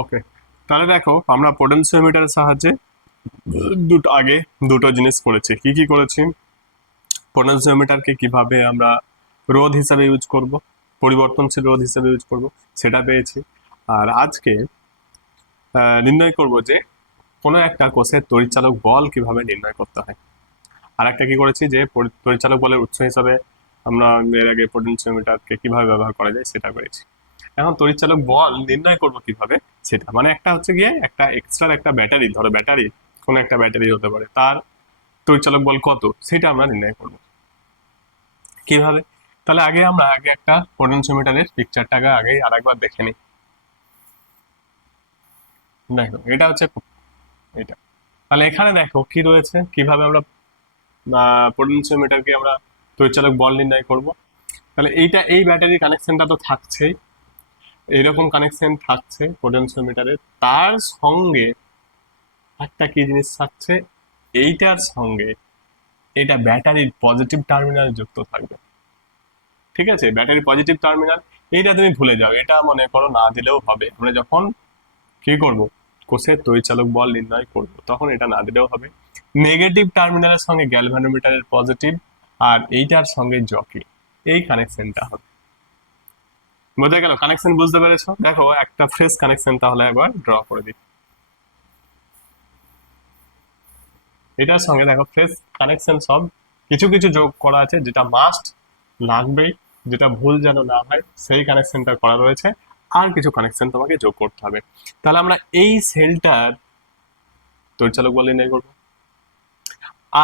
ওকে, তাহলে দেখো আমরা পোটেনশিওমিটারের সাহায্যে আগে দুটো জিনিস করেছি। কি কি করেছি? পোটেনশিওমিটারকে কিভাবে আমরা রোধ হিসাবে ইউজ করব, পরিবর্তনশীল রোধ হিসাবে ইউজ করব, সেটা পেয়েছি। আর আজকে নির্ণয় করব যে কোনো একটা কোষের তড়িৎচালক বল কিভাবে নির্ণয় করতে হয়। আর একটা কি করেছি যে তড়িৎচালক বলের উৎস হিসাবে আমরা এর আগে পোটেনশিওমিটারকে কিভাবে ব্যবহার করা যায় সেটা করেছি। এখন তড়িৎচালক বল নির্ণয় করব কিভাবে, সেটা মানে একটা হচ্ছে গিয়ে একটা এক্সট্রা একটা ব্যাটারি, ধরো ব্যাটারি, কোনো একটা ব্যাটারি হতে পারে, তার তড়িৎচালক বল কত সেটা আমরা নির্ণয় করব কিভাবে। তাহলে আগে একটা পোটেনশিওমিটারের পিকচারটাকে আগে আরেকবার দেখে নিই। দেখো এটা হচ্ছে এটা। তাহলে এখানে দেখো কি রয়েছে, কিভাবে আমরা পোটেনশিওমিটারকে আমরা তড়িৎচালক বল নির্ণয় করব। তাহলে এই ব্যাটারি কানেকশনটা তো থাকছেই, এইরকম কানেকশন থাকছে পোটেনশিওমিটারে, তার সঙ্গে একটা কি জিনিস থাকছে, এইটার সঙ্গে এটা ব্যাটারির পজিটিভ টার্মিনাল যুক্ত থাকবে। ঠিক আছে, ব্যাটারির পজিটিভ টার্মিনাল, এইটা তুমি ভুলে যাও, এটা মনে করো না দিলেও হবে। আমরা যখন কি করব, কোষের তড়িৎচালক বল নির্ণয় করব, তখন এটা না দিলেও হবে। নেগেটিভ টার্মিনালের সঙ্গে গ্যালভানোমিটারের পজিটিভ, আর এইটার সঙ্গে জকি, এই কানেকশনটা হবে। বোঝা গেল? কানেকশন বুঝতে পেরেছো? দেখো একটা ফ্রেশ কানেকশন তাহলে একবার ড্র করে দিই। এটার সঙ্গে দেখো ফ্রেশ কানেকশন, সব কিছু কিছু যোগ করা আছে, যেটা মাস্ট লাগবেই, যেটা ভুল যেন না হয় সেই কানেকশনটা করা রয়েছে। আর কিছু কানেকশন তোমাকে যোগ করতে হবে। তাহলে আমরা এই সেলটার তড়িৎচালক বল নির্ণয় করবো।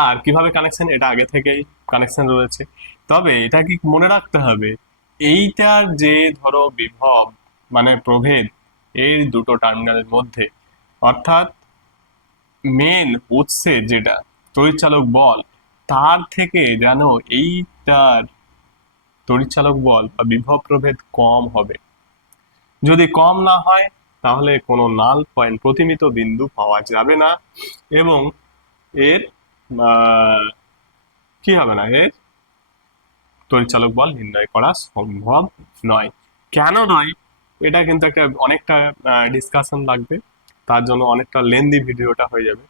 আর কিভাবে কানেকশন, এটা আগে থেকেই কানেকশন রয়েছে। তবে এটা কি মনে রাখতে হবে, এইটার যে ধরো বিভব মানে প্রভেদ এর দুটো টার্মিনালের মধ্যে, অর্থাৎ মেন উৎসে যেটা তড়িৎচালক বল, তার থেকে যেন এইটার তড়িৎচালক বল বা বিভব প্রভেদ কম হবে। যদি কম না হয় তাহলে কোনো নাল পয়েন্ট, প্রতিমিত বিন্দু পাওয়া যাবে না, এবং এর কি হবে না, এর তড়িৎচালক বল নির্ণয় করা সম্ভব নয়। কেন নয়, এটা কিন্তু একটা অনেকটা ডিসকাশন লাগবে, তার জন্য অনেকটা লেন্দি ভিডিওটা হয়ে যাবে।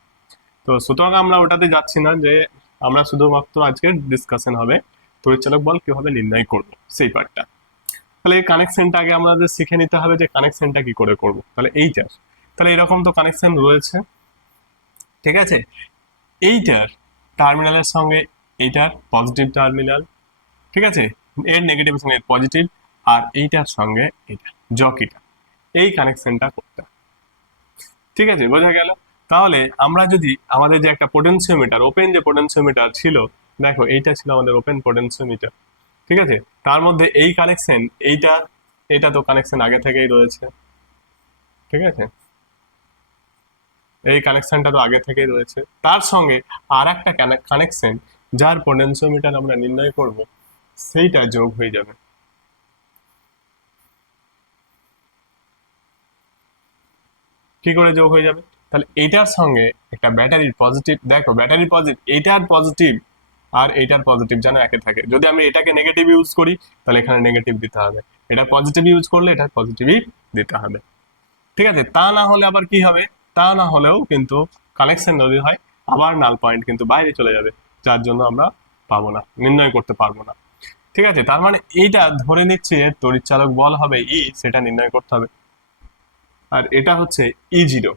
তো সুতরাং আমরা ওটাতে যাচ্ছি না, যে আমরা শুধুমাত্র আজকে ডিসকাশন হবে তড়িৎচালক বল কিভাবে নির্ণয় করব সেই পার্টটা। তাহলে এই কানেকশনটা আগে আমাদের শিখে নিতে হবে যে কানেকশনটা কি করে করব। তাহলে এইটার, তাহলে এরকম তো কানেকশন রয়েছে, ঠিক আছে। এইটার টার্মিনালের সঙ্গে এইটার পজিটিভ টার্মিনাল, ঠিক আছে, এর নেগেটিভের সঙ্গে পজিটিভ, আর এইটার সঙ্গে এটা জকিটা, এই কানেকশনটা করতে হবে। ঠিক আছে, বোঝা গেল? তাহলে আমরা যদি আমাদের যে একটা পোটেনশিওমিটার, ওপেন যে পোটেনশিওমিটার ছিল, দেখো এইটা ছিল আমাদের ওপেন পোটেনশিওমিটার, ঠিক আছে, তার মধ্যে এই কানেকশন, এইটা এটা তো কানেকশন আগে থেকেই রয়েছে, ঠিক আছে, এই কানেকশনটা তো আগে থেকেই রয়েছে, তার সঙ্গে আর একটা কানেকশন যার পোটেনশিওমিটার আমরা নির্ণয় করব, সেইটা যোগ হয়ে যাবে। কি করে যোগ হয়ে যাবে? তাহলে এটার সঙ্গে একটা ব্যাটারির পজিটিভ, দেখো ব্যাটারির পজিটিভ, এটার পজিটিভ আর এইটার পজিটিভ যেন একে থাকে। যদি আমি এটাকে নেগেটিভ ইউজ করি তাহলে এখানে নেগেটিভ দিতে হবে, এটা পজিটিভ ইউজ করলে এটা পজিটিভই দিতে হবে। ঠিক আছে, তা না হলে আবার কি হবে, তা না হলেও কিন্তু কানেকশন যদি হয় আবার নাল পয়েন্ট কিন্তু বাইরে চলে যাবে, যার জন্য আমরা পাবো না, নির্ণয় করতে পারবো না। ঠিক আছে, তার মানে এইটা ধরে নিচ্ছে তড়িৎচালক বল হবে ই, সেটা নির্ণয় করতে হবে। আর এটা হচ্ছে ই0।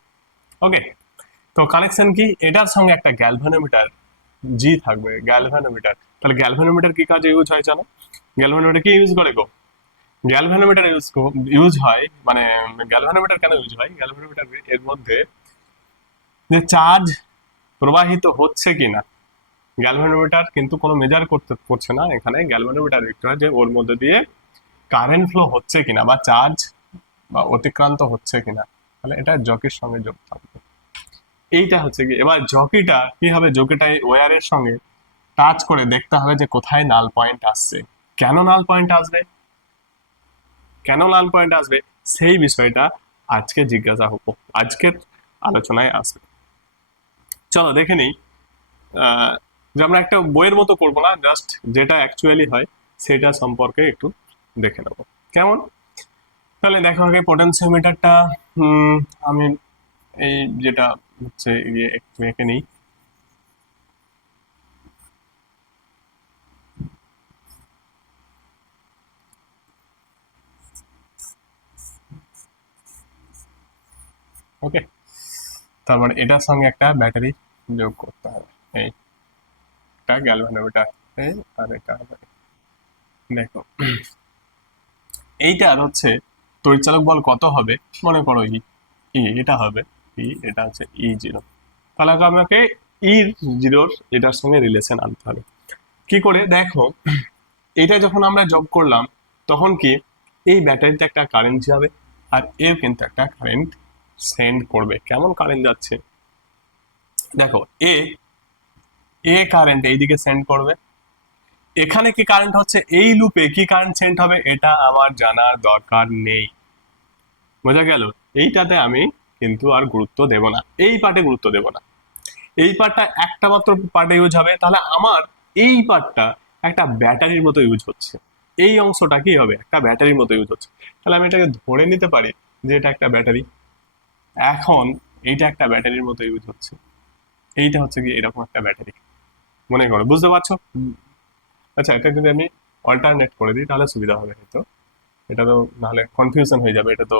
ওকে, তো কানেকশন কি, এটার সঙ্গে একটা গ্যালভানোমিটার জি থাকবে, গ্যালভানোমিটার। তাহলে গ্যালভানোমিটার কি কাজে ইউজ হয় জানো? গ্যালভানোমিটার কি ইউজ করে গো? গ্যালভানোমিটার ইউজ হয় মানে, গ্যালভানোমিটার কেন ইউজ হয়, গ্যালভানোমিটার এর মধ্যে যে চার্জ প্রবাহিত হচ্ছে কিনা, গ্যালভানোমিটার কিন্তু কোনো মেজার করছে না এখানে, গ্যালভানোমিটার দেখতে হয় যে ওর মধ্যে দিয়ে কারেন্ট ফ্লো হচ্ছে কিনা বা চার্জ বা অতিক্রান্ত হচ্ছে কিনা। তাহলে এটা জকির সঙ্গে যোগ থাকবে। এইটা হচ্ছে কি, এবার জকিটা কি হবে, জকিটা এই ওয়্যারের সঙ্গে টাচ করে দেখতে হবে যে কোথায় নাল পয়েন্ট আসছে। কেন নাল পয়েন্ট আসবে, কেন নাল পয়েন্ট আসবে, সেই বিষয়টা আজকে জিজ্ঞাসা হবো, আজকের আলোচনায় আসবে। চলো দেখে নিই। যে আমরা একটা বইয়ের মতো করবো না, জাস্ট যেটা অ্যাকচুয়ালি হয় সেটা সম্পর্কে একটু দেখে নেবো, কেমন? তাহলে দেখো আগে পোটেনশিওমিটারটা আমি এই যেটা হচ্ছে ইয়ে একটু এঁকে নিই। ওকে, তারপর এটার সঙ্গে একটা ব্যাটারি যোগ করতে হবে। এইটা গ্যালভানোমিটার, আর এটা হবে, দেখো এইটার হচ্ছে তড়িৎচালক বল কত হবে, মনে করো ই, এটা হবে ই, এটা হচ্ছে E0। তাহলে আগে আমাকে E0 এটার সঙ্গে রিলেশন আনতে হবে। কি করে দেখো, এটা যখন আমরা যোগ করলাম তখন কি এই ব্যাটারিতে একটা কারেন্ট যাবে, আর এর কিন্তু একটা কারেন্ট সেন্ড করবে। কেমন কারেন্ট যাচ্ছে দেখো, এ এ কারেন্ট এইদিকে সেন্ড করবে, এখানে কি কারেন্ট হচ্ছে, এই লুপে কি কারেন্ট সেন্ড হবে এটা আমার জানার দরকার নেই, বোঝা গেল? এইটাতে আমি কিন্তু আর গুরুত্ব দেব না, এই পার্টে গুরুত্ব দেব না। এই পার্টটা একটা মাত্র পার্টে ইউজ হবে, তাহলে আমার এই পার্টটা একটা ব্যাটারির মতো ইউজ হচ্ছে, এই অংশটা কি হবে, একটা ব্যাটারির মতো ইউজ হচ্ছে। তাহলে আমি এটাকে ধরে নিতে পারি যে এটা একটা ব্যাটারি। এখন এইটা একটা ব্যাটারির মতো ইউজ হচ্ছে, এইটা হচ্ছে কি এরকম একটা ব্যাটারি, মনে করো, বুঝতে পারছো? আচ্ছা, এটা যদি আমি অল্টারনেট করে দিই তাহলে সুবিধা হবে হয়তো, এটা তো নাহলে কনফিউশন হয়ে যাবে। এটা তো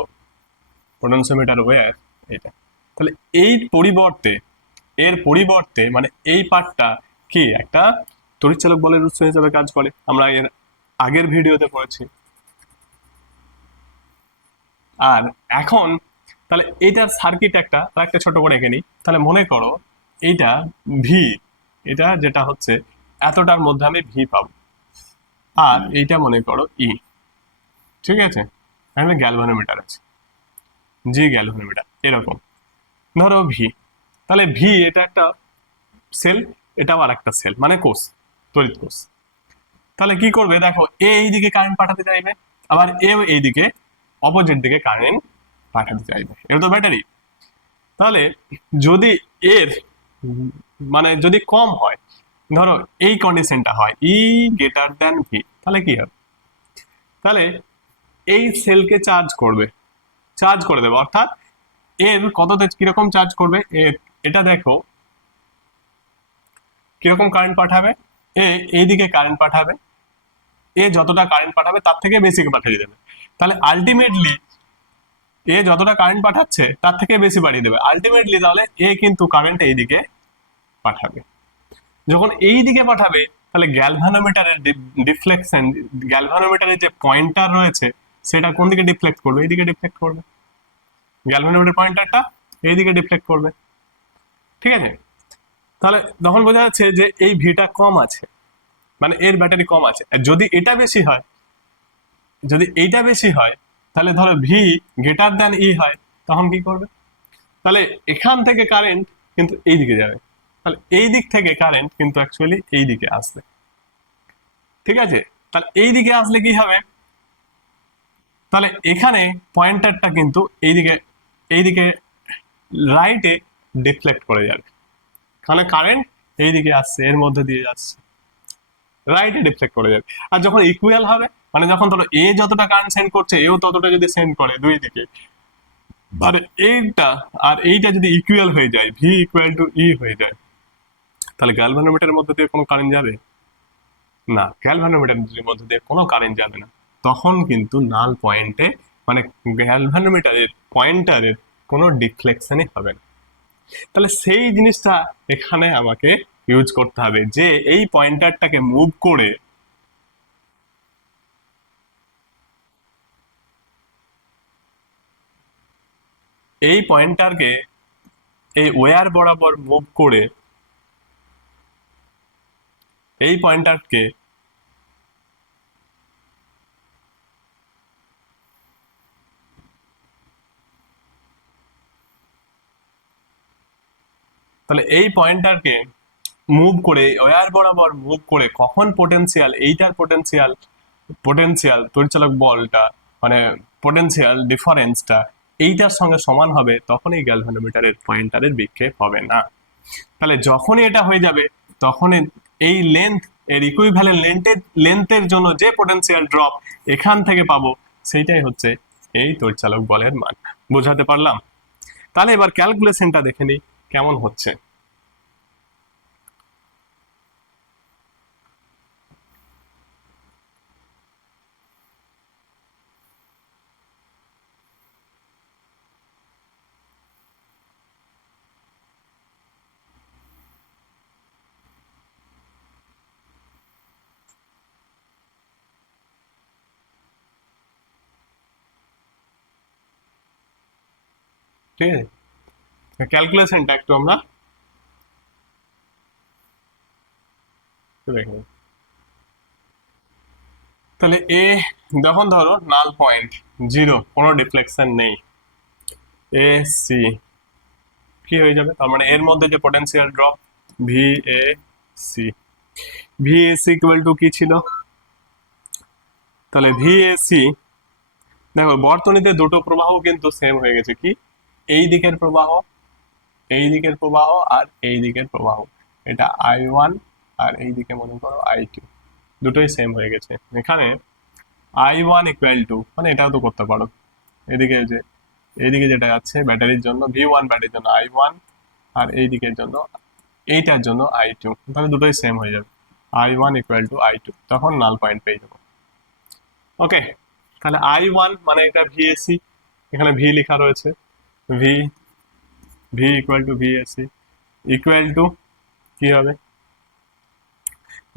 পোটেনশিওমিটার ওয়্যার, এটা। তাহলে এই পরিবর্তে, এর পরিবর্তে মানে এই পার্টটা কি একটা তড়িৎচালক বলের উৎস হিসেবে কাজ করে, আমরা এর আগের ভিডিওতে পড়েছি। আর এখন তাহলে এইটার সার্কিট একটা আর একটা ছোট করে এঁকে নিই। তাহলে মনে করো এইটা ভি, এটা যেটা হচ্ছে এতটার মধ্যে আমি ভি পাবো, আর এইটা মনে করো ই, ঠিক আছে? এখানে গ্যালভানোমিটার আছে, জি গ্যালভানোমিটার এরকম, ধরো ভি। তাহলে ভি এটা একটা সেল, এটাও আর একটা সেল, মানে কোষ, তড়িৎ কোষ। তাহলে কি করবে দেখো, এ এইদিকে কারেন্ট পাঠাতে চাইবে, আবার এও এইদিকে অপোজিট দিকে কারেন্ট পাঠাতে চাইবে, এটা তো ব্যাটারি। তাহলে যদি এর মানে যদি কম হয়, ধরো এই কন্ডিশনটা হয় ই গ্রেটার দ্যান ভি, তাহলে কি হবে, তাহলে এই সেলকে চার্জ করবে, চার্জ করে দেবে, অর্থাৎ এর কততে কিরকম চার্জ করবে, এটা দেখো কিরকম কারেন্ট পাঠাবে, এইদিকে কারেন্ট পাঠাবে, যতটা কারেন্ট পাঠাবে তার থেকে বেশি পাঠিয়ে দেবে। তাহলে আলটিমেটলি যতটা কারেন্ট পাঠাচ্ছে তার থেকে বেশি বাড়িয়ে দেবে আলটিমেটলি, তাহলে কিন্তু কারেন্ট এইদিকে পাঠাবে। যখন এই দিকে পাঠাবে তাহলে গ্যালভানোমিটারের ডিফ্লেকশন, গ্যালভানোমিটারের যে পয়েন্টার রয়েছে সেটা কোন দিকে ডিফ্লেক্ট করবে, এইদিকে ডিফ্লেক্ট করবে, গ্যালভানোমিটার পয়েন্টারটা এইদিকে ডিফ্লেক্ট করবে, ঠিক আছে? তাহলে তখন বোঝা যাচ্ছে যে এই ভিটা কম আছে, মানে এর ব্যাটারি কম আছে। আর যদি এটা বেশি হয়, যদি এইটা বেশি হয়, তাহলে ধরো ভি গ্রেটার দ্যান ই হয়, তখন কি করবে, তাহলে এখান থেকে কারেন্ট কিন্তু এই দিকে যাবে, তাহলে এই দিক থেকে কারেন্ট কিন্তু অ্যাকচুয়ালি এই দিকে আসবে, ঠিক আছে? তাহলে এই দিকে আসলে কি হবে, তাহলে এখানে পয়েন্টারটা কিন্তু এইদিকে রাইটে ডিফ্লেক্ট করে যাবে, কারণ কারেন্ট এইদিকে আসছে, এর মধ্যে দিয়ে যাচ্ছে, রাইটে ডিফ্লেক্ট করে যাবে। আর যখন ইকুয়াল হবে, মানে যখন ধরো এ যতটা কারেন্ট সেন্ড করছে এও ততটা যদি সেন্ড করে দুই দিকে, আর এইটা আর এইটা যদি ইকুয়াল হয়ে যায়, ভি ইকুয়াল টু ই হয়ে যায়, তাহলে গ্যালভানোমিটারের মধ্যে দিয়ে কোনো কারেন্ট যাবে না, গ্যালভানোমিটারের মধ্যে দিয়ে কোনো কারেন্ট যাবে না, তখন কিন্তু নাল পয়েন্টে, মানে গ্যালভানোমিটারের পয়েন্টারের কোনো ডিফ্লেকশনই হবে না। তাহলে সেই জিনিসটা এখানে আমাকে ইউজ করতে হবে, যে এই পয়েন্টারটাকে মুভ করে এই পয়েন্টারকে এই ওয়্যার বরাবর মুভ করে এই পয়েন্টারকে তাহলে এই পয়েন্টারকে মুভ করে ওয়্যার বরাবর মুভ করে কখন পোটেনশিয়াল, এইটার পোটেনশিয়াল, তড়িৎচালক বলটা, মানে পোটেনশিয়াল ডিফারেন্সটা এইটার সঙ্গে সমান হবে, তখন এই গ্যালভানোমিটারের পয়েন্টারের বিক্ষেপ হবে না। তাহলে যখনই এটা হয়ে যাবে, তখন এই লেন্থ, এর ইকুইভ্যালেন্ট লেন্থের জন্য যে পোটেনশিয়াল ড্রপ এখান থেকে পাবো, সেইটাই হচ্ছে এই তড়িৎচালক বলের মান। বোঝাতে পারলাম? তাহলে এবার ক্যালকুলেশনটা দেখে নিই কেমন হচ্ছে। ঠিক আছে, ক্যালকুলেশনটা একটু আমরা দেখে নিই। তাহলে এ যখন ধরো নাল পয়েন্ট, জিরো, কোনো ডিফ্লেকশন নেই, এ সি কি হয়ে যাবে? তার মানে এর মধ্যে যে potential drop V A C, V A C equal to কি ছিল? তাহলে ভি এ সি, দেখো বর্তনীতে দুটো প্রবাহ কিন্তু সেম হয়ে গেছে, কি এই দিকের প্রবাহ, এই দিকের প্রবাহ আর এই দিকের প্রবাহ, এটা আই ওয়ান আর এই দিকে মনে করো আই টু, দুটোই সেম হয়ে গেছে। এখানে আই ওয়ান ইকুয়াল টু, মানে এটাও তো করতে পারো, এদিকে যে এইদিকে যেটা যাচ্ছে ব্যাটারির জন্য ভি ওয়ান, ব্যাটারির জন্য আই ওয়ান, আর এই দিকের জন্য এইটার জন্য আই টু, তাহলে দুটোই সেম হয়ে যাবে, I one equal to I two, তখন নাল পয়েন্ট পেয়ে যাবো। ওকে, তাহলে আই ওয়ান মানে এটা ভিএসি, এখানে ভি লেখা রয়েছে, V V equal to ভিএসি equal to কি হবে?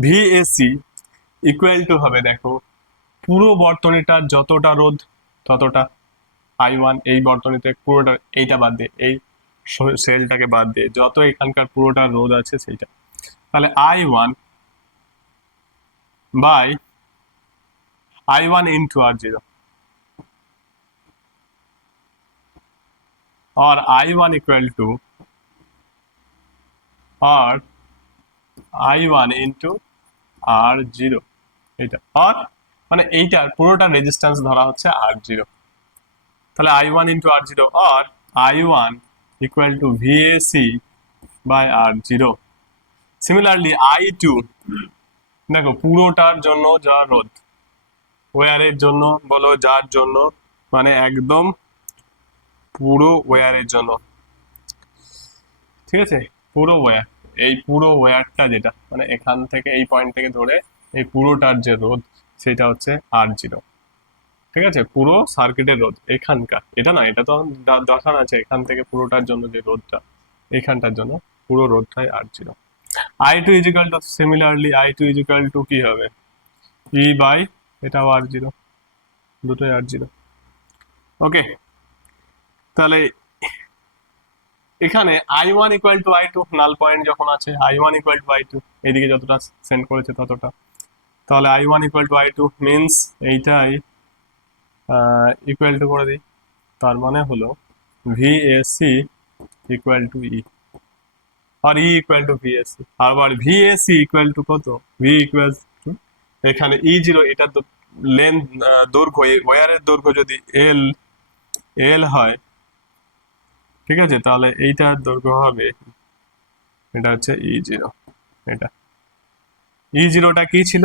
ভিএসি ইকুয়াল টু হবে, দেখো পুরো বর্তনীটার যতটা রোধ ততটা আই ওয়ান, এই বর্তনীতে পুরোটা, এইটা বাদ দিয়ে, এই সেলটাকে বাদ দিয়ে যত এখানকার পুরোটা রোধ আছে সেইটা, তাহলে I one by I one into R zero, और I1 इक्वल टू और I1 ইন্টু আর জিরো, এটা আর মানে এইটার পুরোটা রেজিস্ট্যান্স ধরা হচ্ছে আর জিরো, তাহলে I1 ইন্টু আর জিরো আর I1 equal to VAC by R zero. Similarly I2, দেখো পুরোটার জন্য যা রোধ, ওয়্যারের জন্য বলো যার জন্য, মানে একদম পুরো ওয়্যারের জন্য, ঠিক আছে, পুরো ওয়্যার, এই পুরো ওয়্যারটা যেটা মানে এখান থেকে এই পয়েন্ট থেকে ধরে এই পুরোটার যে রোধ সেটা হচ্ছে আর জিরো, ঠিক আছে, পুরো সার্কিটের রোধ এখানকার, এটা না, এটা তো দরকার আছে, এখান থেকে পুরোটার জন্য যে রোধটা এইখানটার জন্য পুরো রোধটাই আর zero. I two is equal two, similarly I two is equal two কি হবে? ই বাই, এটাও আর জিরো, দুটোই আর জিরো। ওকে, তাহলে এখানে I one equal to I two, null point যখন আছে I one equal to I two, এইদিকে যতটা সেন্ড করেছে ততটা, তাহলে I one equal to I two means এইটাই ইকুয়াল টু করে দিই, তার মানে হলো ভিএসি ইকুয়াল টু ই, আর ই ইকুয়াল টু ভিএসি, আবার ভিএসি ইকুয়াল টু কত? ভি ইকুয়াল টু, এখানে ই জিরো, এটা লেন্থ, দৈর্ঘ্য, ওয়্যারের দৈর্ঘ্য যদি এল এল হয়, ঠিক আছে, তাহলে এইটার দৈর্ঘ্য হবে, এটা হচ্ছে ই জিরো, এটা ই জিরোটা কি ছিল?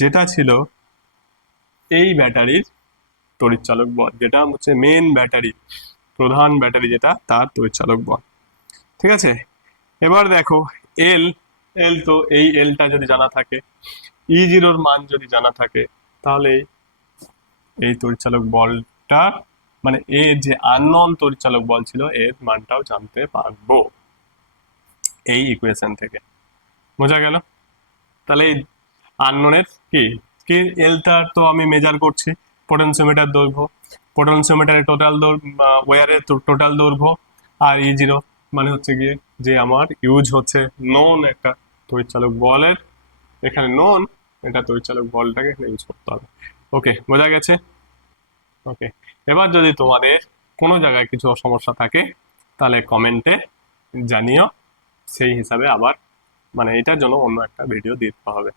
যেটা ছিল এই ব্যাটারির তড়িৎচালক বল, যেটা হচ্ছে মেন ব্যাটারি, প্রধান ব্যাটারি যেটা, তার তড়িৎচালক বল, ঠিক আছে। এবার দেখো এল, এল তো এই এলটা যদি জানা থাকে, ই জিরোর মান যদি জানা থাকে, তাহলে এই তড়িৎচালক বলটা মানে এর যে আননোন তড়িৎচালক বল ছিল এর মানটাও জানতে পারবো এই ইকুয়েশন থেকে। বোঝা গেল? তাহলে এই আননোনের কি কি এলটা তো আমি মেজার করছি, পোটেনশিওমিটার দৈর্ঘ্য, পোটেনশিওমিটারের টোটাল ওয়্যারের টোটাল দৈর্ঘ্য, আর ই জিরো মানে হচ্ছে গিয়ে যে আমার ইউজ হচ্ছে নোন একটা তড়িৎচালক বলের, এখানে নোন এটা তড়িৎচালক বলটাকে এখানে ইউজ করতে হবে। ওকে, বোঝা গেছে? ওকে, এবার যদি তোমাদের কোনো জায়গায় কিছু সমস্যা থাকে তাহলে কমেন্টে জানিও, সেই হিসাবে আবার মানে এটার জন্য অন্য একটা ভিডিও দিতে হবে।